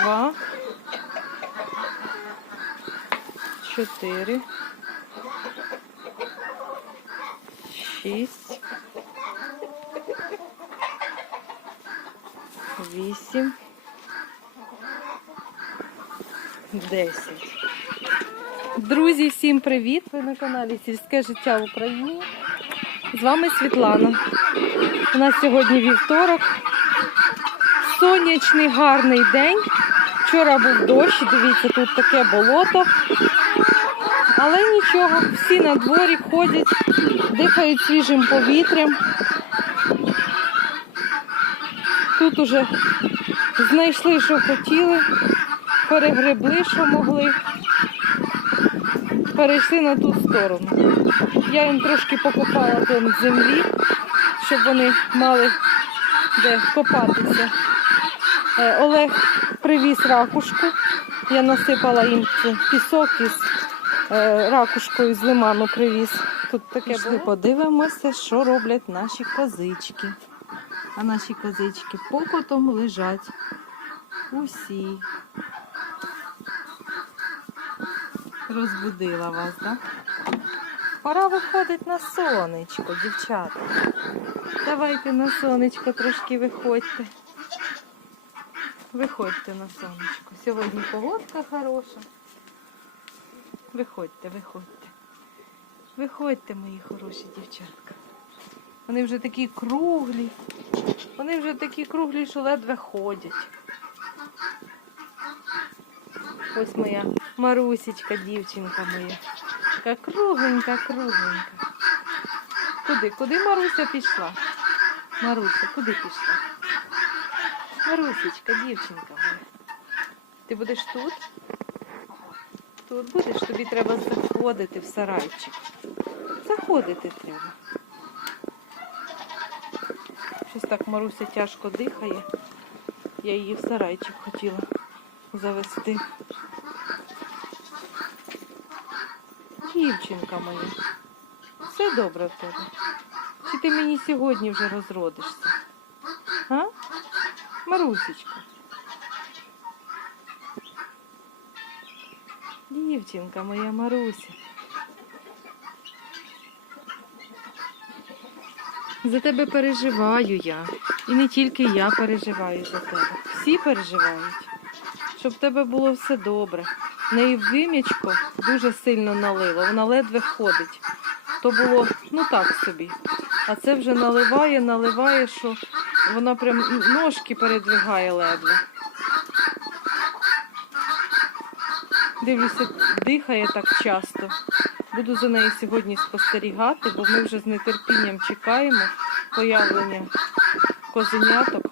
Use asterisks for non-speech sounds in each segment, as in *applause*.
два, чотири, шість, вісім, десять. Друзі, всім привіт! Ви на каналі Сільське життя в Україні. З вами Світлана. У нас сьогодні вівторок. Сонячний гарний день. Вчора був дощ, дивіться, тут таке болото. Але нічого, всі на дворі ходять, дихають свіжим повітрям. Тут уже знайшли, що хотіли, перегребли, що могли. Перейшли на ту сторону. Я їм трошки покопала там землі, щоб вони мали де копатися. Е, Олег привіз ракушку. Я насипала їм пісок із е, ракушкою з лиману привіз. Тут таке було. подивимося, що роблять наші козички. А наші козички покотом лежать усі. Розбудила вас, так? Пора виходить на сонечко, дівчата. Давайте на сонечко трошки виходьте. Виходьте на сонечко. Сьогодні погодка хороша. Виходьте, виходьте. Виходьте, мої хороші дівчатка. Вони вже такі круглі. Вони вже такі круглі, що ледве ходять. Ось моя Марусечка, дівчинка моя. Така кругленька, кругленька. Куди? Куди Маруся пішла? Маруся, куди пішла? Марусечка, дівчинка моя. Ти будеш тут? Тут будеш, тобі треба заходити в сарайчик. Заходити треба. Щось так Маруся тяжко дихає. Я її в сарайчик хотіла завести. Дівчинка моя, все добре в тебе. Чи ти мені сьогодні вже розродишся? Марусечка. Дівчинка моя Маруся. За тебе переживаю я. І не тільки я переживаю за тебе. Всі переживають. Щоб в тебе було все добре. В неї вим'ячко дуже сильно налило, вона ледве ходить. То було ну так собі. А це вже наливає, наливає, що вона прям ножки передвигає ледве. Дивлюся, дихає так часто. Буду за нею сьогодні спостерігати, бо ми вже з нетерпінням чекаємо появлення козеняток.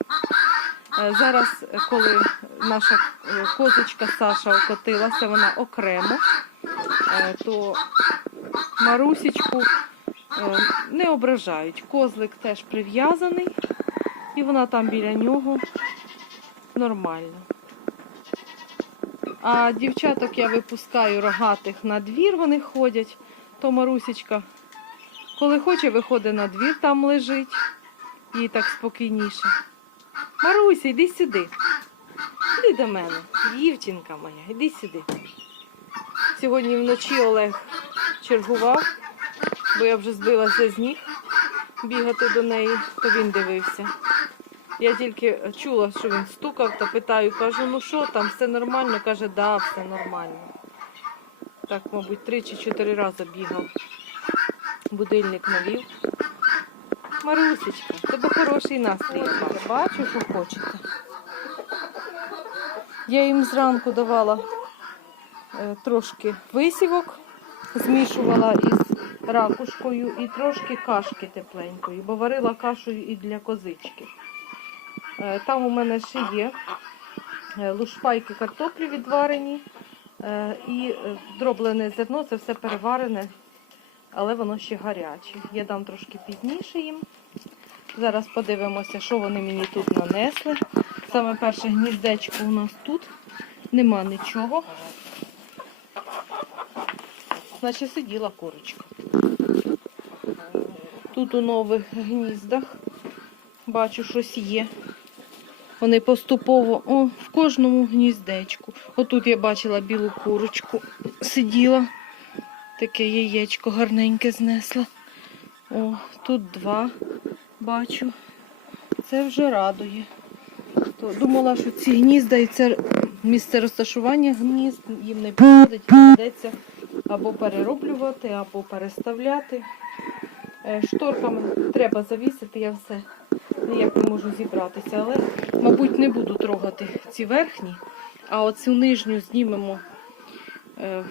Е, Зараз, коли наша е, козочка Саша окотилася, вона окремо, е, то Марусічку не ображають. Козлик теж прив'язаний, і вона там біля нього нормально. А дівчаток я випускаю рогатих на двір, вони ходять, то Марусічка, коли хоче, виходить на двір, там лежить, їй так спокійніше. Маруся, йди сюди. Іди до мене, дівчинка моя, іди сюди. Сьогодні вночі Олег чергував, бо я вже збилася з ніг бігати до неї, то він дивився. Я тільки чула, що він стукав та питаю, кажу, ну що там, все нормально? Каже, да, все нормально. Так, мабуть, три чи чотири рази бігав. Будильник навів. Марусечка, тебе хороший настрій. Я бачу, що хочете. Я їм зранку давала е, трошки висівок, змішувала із ракушкою і трошки кашки тепленької, бо варила кашею і для козички. Е, Там у мене ще є е, лушпайки картоплі відварені е, і дроблене зерно, це все переварене, але воно ще гаряче. Я дам трошки пізніше їм. Зараз подивимося, що вони мені тут нанесли. Саме перше гніздечко у нас тут. Нема нічого. Значить сиділа курочка. Тут у нових гніздах бачу, щось є. Вони поступово о, в кожному гніздечку. Отут я бачила білу курочку, сиділа, таке яєчко гарненьке знесла. О, тут два бачу. Це вже радує. То думала, що ці гнізда і це місце розташування гнізд їм не підходить, і доведеться або перероблювати, або переставляти. Е, Шторками треба завісити, я все ніяк не можу зібратися. Але, мабуть, не буду трогати ці верхні, а оцю нижню знімемо е,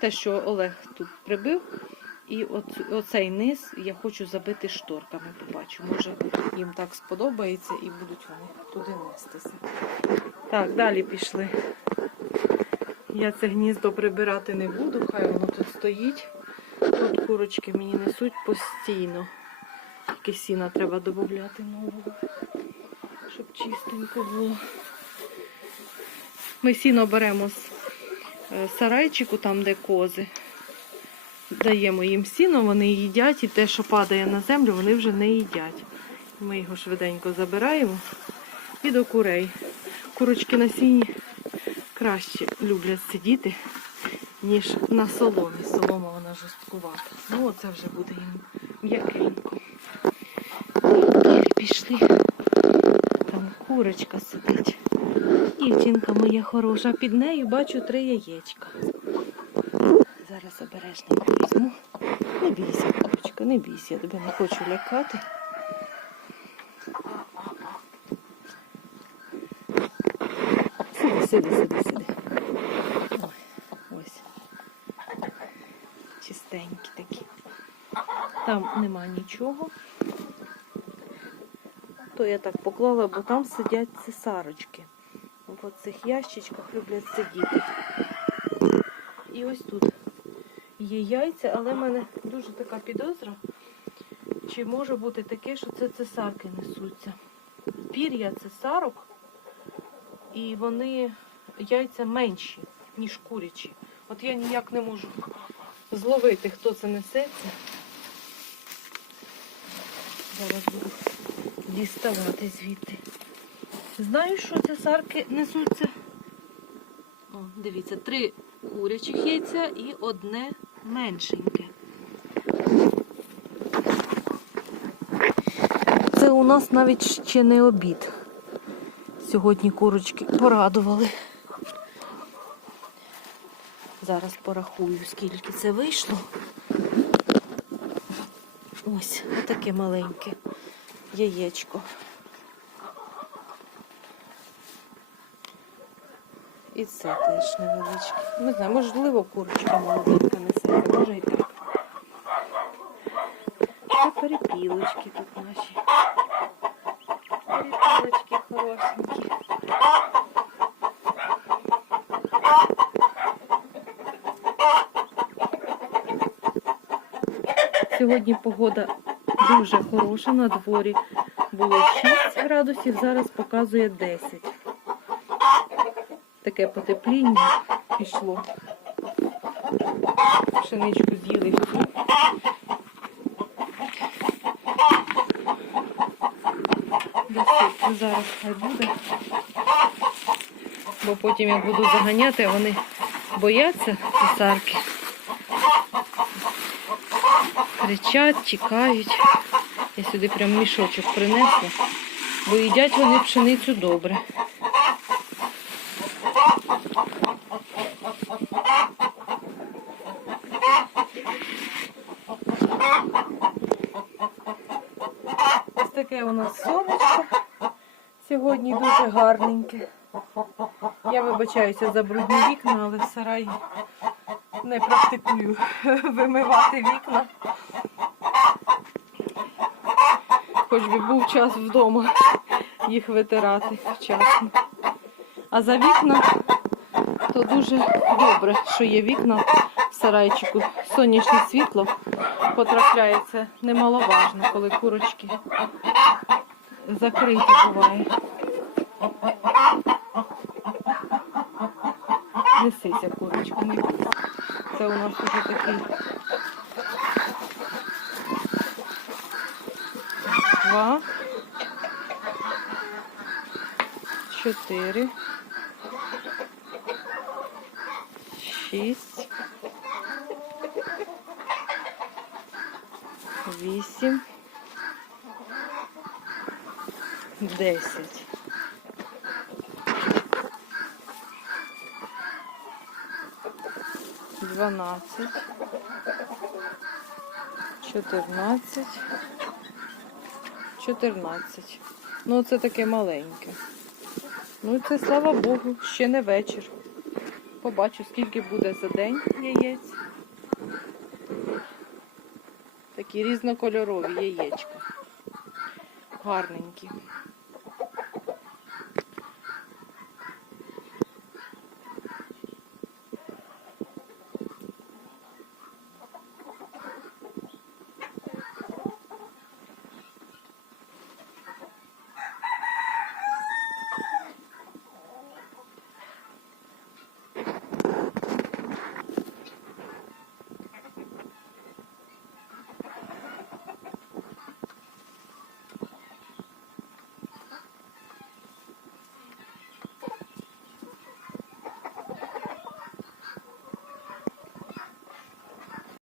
те, що Олег тут прибив. І оцей низ я хочу забити шторками. Побачу. Може їм так сподобається і будуть вони туди нестися. Так, далі пішли. Я це гніздо прибирати не буду, хай воно тут стоїть. Тут курочки мені несуть постійно. Тільки сіна треба додати нового, щоб чистенько було. Ми сіно беремо з е, сарайчику, там де кози. Даємо їм сіно, вони їдять, і те, що падає на землю, вони вже не їдять. Ми його швиденько забираємо і до курей. Курочки на сіні краще люблять сидіти, ніж на соломі. Солома вона жорсткувата. Ну, оце вже буде їм м'якенько. Пішли. Там курочка сидить. Дівчинка моя хороша. Під нею бачу три яєчка. Зараз обережненько візьму. Не бійся, курочка, не бійся, я тебе не хочу лякати. Сиди, сиди, сиди. Ой, ось. Чистенькі такі. Там нема нічого. То я так поклала, бо там сидять цесарочки. В цих ящичках люблять сидіти. І ось тут є яйця, але в мене дуже така підозра. Чи може бути таке, що це цесарки несуться? Пір'я цесарок, і вони яйця менші, ніж курячі. От я ніяк не можу зловити, хто це несеться. Зараз буду діставати звідти. Знаю, що цесарки несуться. О, дивіться, три курячих яйця і одне меншеньке. Це у нас навіть ще не обід. Сьогодні курочки порадували. Зараз порахую, скільки це вийшло. Ось, таке маленьке яєчко. І це теж невеличке. Не знаю, можливо, курочка молоденька несе, може і так. Це перепілочки тут наші. Хорошенькі. Сьогодні погода дуже хороша, на дворі було 6 градусів, зараз показує 10 таке потепління пішло. Пшеничку з'їли. Досить зараз хай буде. Бо потім як буду заганяти, а вони бояться цесарки. Кричать, тікають. Я сюди прям мішочок принесла, бо їдять вони пшеницю добре. Ось таке у нас. Сьогодні дуже гарненьке. Я вибачаюся за брудні вікна, але в сараї не практикую *laughs* вимивати вікна. Хоч би був час вдома їх витирати вчасно. А за вікна то дуже добре, що є вікна в сарайчику. Сонячне світло потрапляє. Це немаловажно, коли курочки закриті буває. Несися, курочка. Це у нас уже такий два. чотири, шість, вісім, десять. Дванадцять, чотирнадцять, чотирнадцять. Ну, це таке маленьке. Ну, це слава Богу, ще не вечір. Побачу, скільки буде за день яєць. Такі різнокольорові яєчка гарненькі.